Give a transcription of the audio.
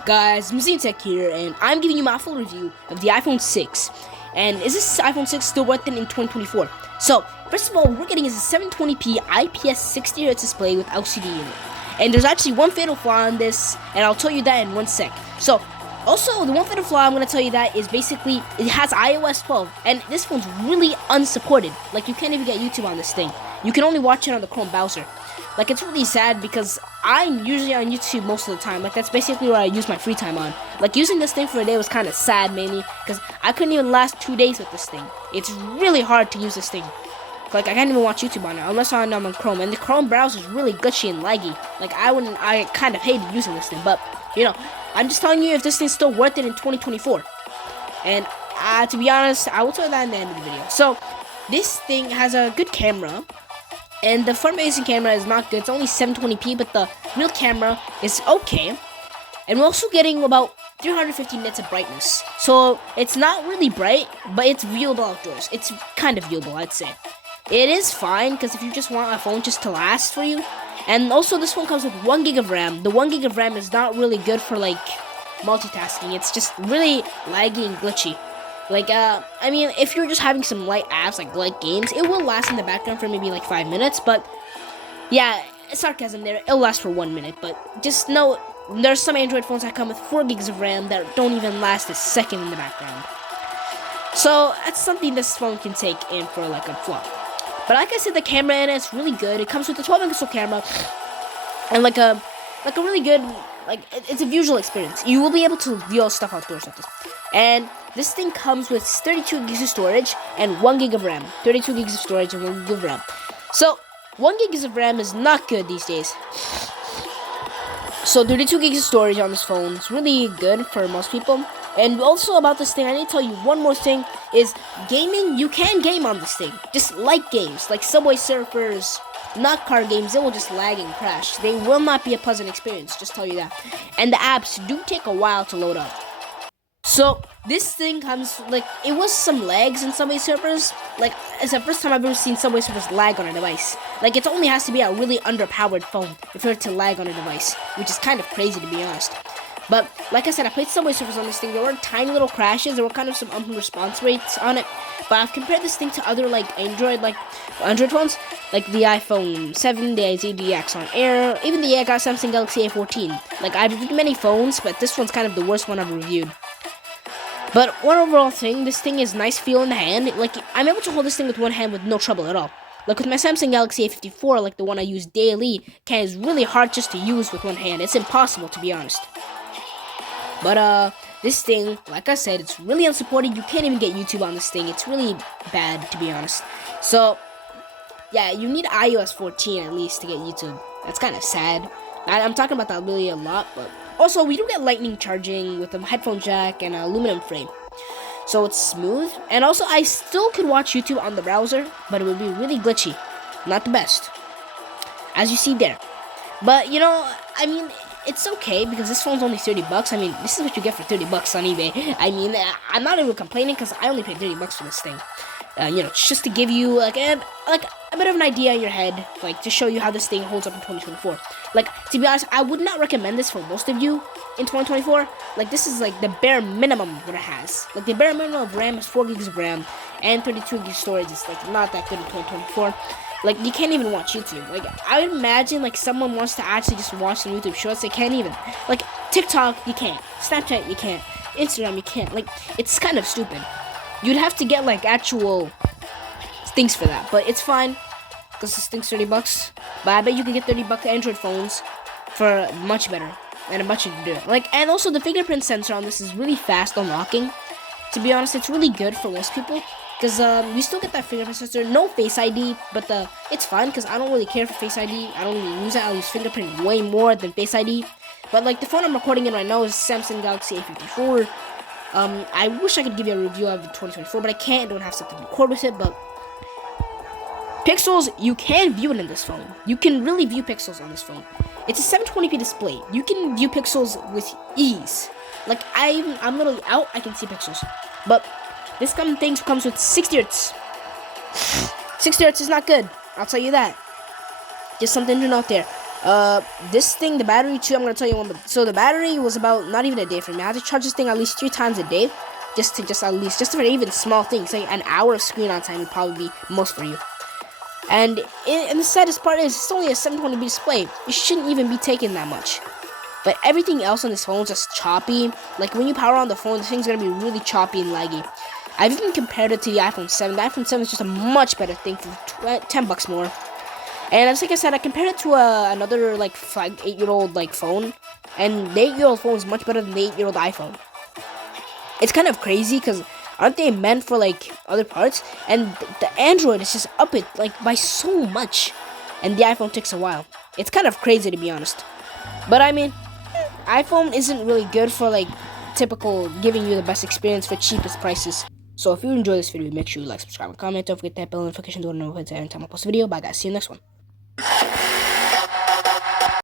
up, guys? Museum Tech here, and I'm giving you my full review of the iPhone 6. And is this iPhone 6 still worth it in 2024? So, first of all, what we're getting is a 720p IPS 60Hz display with LCD unit. And there's actually one fatal flaw on this, and I'll tell you that in one sec. So, also, the one fatal flaw I'm going to tell you that is basically, it has iOS 12, and this phone's really unsupported. Like, you can't even get YouTube on this thing. You can only watch it on the Chrome browser. Like, it's really sad because I'm usually on YouTube most of the time. Like, that's basically where I use my free time on. Like, using this thing for a day was kind of sad, mainly, because I couldn't even last 2 days with this thing. It's really hard to use this thing. Like, I can't even watch YouTube on it, unless I'm on Chrome. And the Chrome browser is really glitchy and laggy. Like, I kind of hated using this thing. But, you know, I'm just telling you if this thing's still worth it in 2024. And, to be honest, I will tell you that in the end of the video. So, this thing has a good camera. And the front-facing camera is not good. It's only 720p, but the real camera is okay. And we're also getting about 350 nits of brightness. So, it's not really bright, but it's viewable outdoors. It's kind of viewable, I'd say. It is fine, because if you just want a phone just to last for you. And also, this one comes with 1 gig of RAM. The 1 gig of RAM is not really good for, like, multitasking. It's just really laggy and glitchy. Like, I mean, if you're just having some light apps, like light games, it will last in the background for maybe like 5 minutes, but yeah, sarcasm there, it'll last for 1 minute, but just know, there's some Android phones that come with 4 gigs of RAM that don't even last a second in the background. So, that's something this phone can take in for like a flaw. But like I said, the camera in it's really good. It comes with a 12-megapixel camera, and like a really good, like, it's a visual experience. You will be able to view all stuff outdoors with this. And this thing comes with 32 gigs of storage and 1 gig of RAM. 32 gigs of storage and 1 gig of RAM. So, 1 gig of RAM is not good these days. So, 32 gigs of storage on this phone is really good for most people. And also about this thing, I need to tell you one more thing, is gaming, you can game on this thing. Just light games, like Subway Surfers, not car games, they will just lag and crash. They will not be a pleasant experience, just tell you that. And the apps do take a while to load up. So, this thing comes, like, it was some lags in Subway Surfers. Like, it's the first time I've ever seen Subway Surfers lag on a device. Like, it only has to be a really underpowered phone for it to lag on a device, which is kind of crazy, to be honest. But, like I said, I played Subway Surfers on this thing. There were tiny little crashes. There were kind of some response rates on it. But I've compared this thing to other, like, Android phones, like the iPhone 7, the ZDX on Air, even the Samsung Galaxy A14. Like, I've reviewed many phones, but this one's kind of the worst one I've reviewed. But one overall thing, this thing is nice feel in the hand. Like, I'm able to hold this thing with one hand with no trouble at all. Like, with my Samsung Galaxy A54, like the one I use daily, is really hard just to use with one hand. It's impossible, to be honest. But, this thing, like I said, it's really unsupported. You can't even get YouTube on this thing. It's really bad, to be honest. So, yeah, you need iOS 14 at least to get YouTube. That's kind of sad. I'm talking about that really a lot, but also, we do get lightning charging with a headphone jack and an aluminum frame. So it's smooth. And also, I still could watch YouTube on the browser, but it would be really glitchy. Not the best. As you see there. But, you know, I mean, it's okay because this phone's only 30 bucks. I mean, this is what you get for 30 bucks on eBay. I mean, I'm not even complaining because I only paid 30 bucks for this thing. You know, it's just to give you, like a bit of an idea in your head, like, to show you how this thing holds up in 2024. Like, to be honest, I would not recommend this for most of you in 2024. Like, this is, like, the bare minimum that it has. Like, the bare minimum of RAM is 4 gigs of RAM, and 32 gigs of storage is, like, not that good in 2024. Like, you can't even watch YouTube. Like, I would imagine, like, someone wants to actually just watch some YouTube shorts, they can't even. Like, TikTok, you can't. Snapchat, you can't. Instagram, you can't. Like, it's kind of stupid. You'd have to get, like, actual things for that, but it's fine, because this thing's 30 bucks, but I bet you can get 30 bucks Android phones for much better, and a much to do it. Like, and also the fingerprint sensor on this is really fast unlocking. To be honest, it's really good for most people, because you still get that fingerprint sensor, no Face ID, but it's fine, because I don't really care for Face ID, I don't really use it, I use fingerprint way more than Face ID, but like the phone I'm recording in right now is Samsung Galaxy A54. I wish I could give you a review of the 2024, but I can't, don't have something to record with it, but pixels, you can view it in this phone. You can really view pixels on this phone. It's a 720p display. You can view pixels with ease. Like, I'm literally out, I can see pixels. But this thing comes with 60 Hz. 60 Hz is not good, I'll tell you that. Just something to note there. This thing, the battery too, I'm gonna tell you one. So the battery was about not even a day for me. I had to charge this thing at least 3 times a day, just for even small things. Like an hour of screen on time would probably be most for you. And the saddest part is it's only a 720p display. It shouldn't even be taking that much. But everything else on this phone is just choppy. Like when you power on the phone, the thing's gonna be really choppy and laggy. I've even compared it to the iPhone 7. The iPhone 7 is just a much better thing for $10 more. And as like I said, I compared it to another like 8-year-old like phone, and the 8-year-old phone is much better than the 8-year-old iPhone. It's kind of crazy because aren't they meant for like other parts? And the Android is just up it like by so much, and the iPhone takes a while. It's kind of crazy to be honest. But I mean, iPhone isn't really good for like typical giving you the best experience for cheapest prices. So if you enjoy this video, make sure you like, subscribe, and comment. Don't forget that bell notification to know every time I post a video. Bye guys, see you next one.